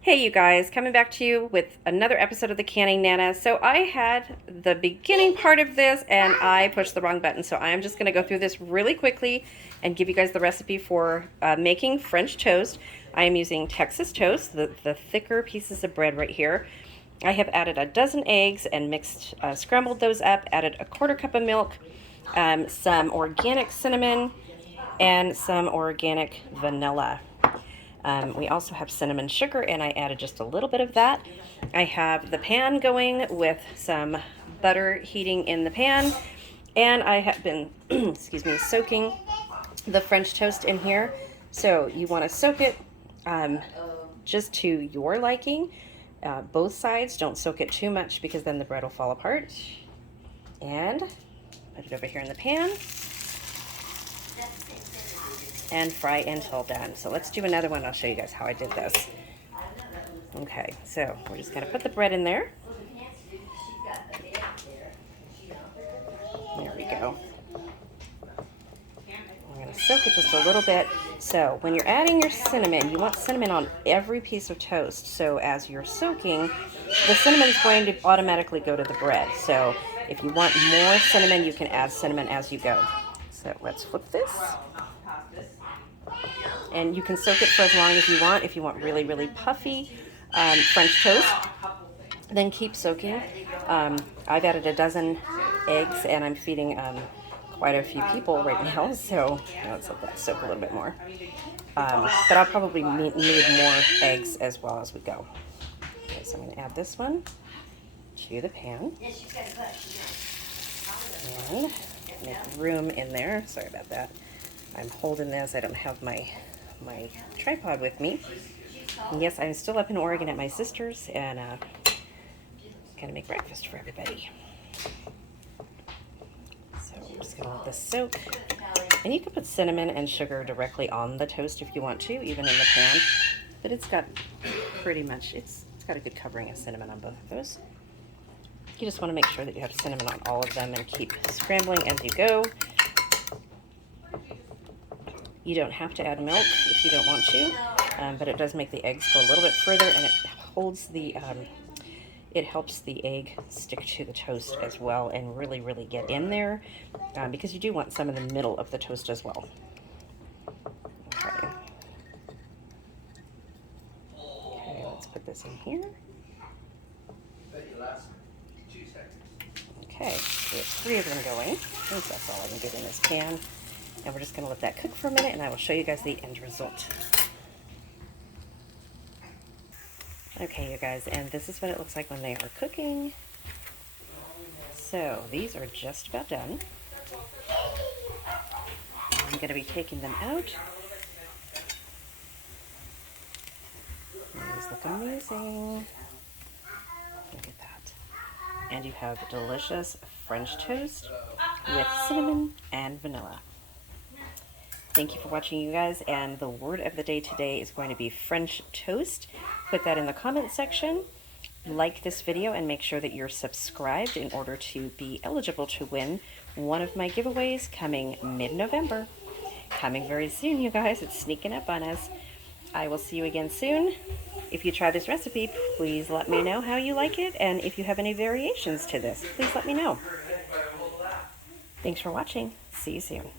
Hey you guys, coming back to you with another episode of the Canning Nana. So I had the beginning part of this and I pushed the wrong button. So I am just going to go through this really quickly and give you guys the recipe for making French toast. I am using Texas toast, the thicker pieces of bread right here. I have added a dozen eggs and scrambled those up, added a quarter cup of milk, some organic cinnamon, and some organic vanilla. We also have cinnamon sugar, and I added just a little bit of that. I have the pan going with some butter heating in the pan, and I have been, excuse me, soaking the French toast in here. So you want to soak it just to your liking. Both sides, don't soak it too much because then the bread will fall apart. And put it over here in the pan and fry until done. So let's do another one. I'll show you guys how I did this. Okay, so we're just going to put the bread in there. There we go. I'm going to soak it just a little bit. So when you're adding your cinnamon, you want cinnamon on every piece of toast. So as you're soaking, the cinnamon is going to automatically go to the bread. So if you want more cinnamon, you can add cinnamon as you go. So let's flip this. And you can soak it for as long as you want. If you want really, really puffy French toast, then keep soaking. I've added a dozen eggs, and I'm feeding quite a few people right now, so let's let that soak a little bit more. But I'll probably need more eggs as well as we go. Okay, so I'm going to add this one to the pan. And make room in there. Sorry about that. I'm holding this. I don't have my tripod with me. And yes, I'm still up in Oregon at my sister's and gonna make breakfast for everybody. So I'm just gonna let this soak. And you can put cinnamon and sugar directly on the toast if you want to, even in the pan. But it's got pretty much, it's got a good covering of cinnamon on both of those. You just want to make sure that you have cinnamon on all of them and keep scrambling as you go. You don't have to add milk if you don't want to, but it does make the eggs go a little bit further, and it holds the, it helps the egg stick to the toast as well and really, really get in there, because you do want some in the middle of the toast as well. Okay. Okay, let's put this in here. Okay, so we have 3 of them going. I think that's all I can get in this pan. And we're just going to let that cook for a minute, and I will show you guys the end result. Okay, you guys, and this is what it looks like when they are cooking. So these are just about done. I'm going to be taking them out. These look amazing. Look at that. And you have delicious French toast with cinnamon and vanilla. Thank you for watching, you guys, and the word of the day today is going to be French toast. Put that in the comment section. Like this video and make sure that you're subscribed in order to be eligible to win one of my giveaways coming mid-November. Coming very soon, you guys. It's sneaking up on us. I will see you again soon. If you try this recipe, please let me know how you like it, and if you have any variations to this, please let me know. Thanks for watching. See you soon.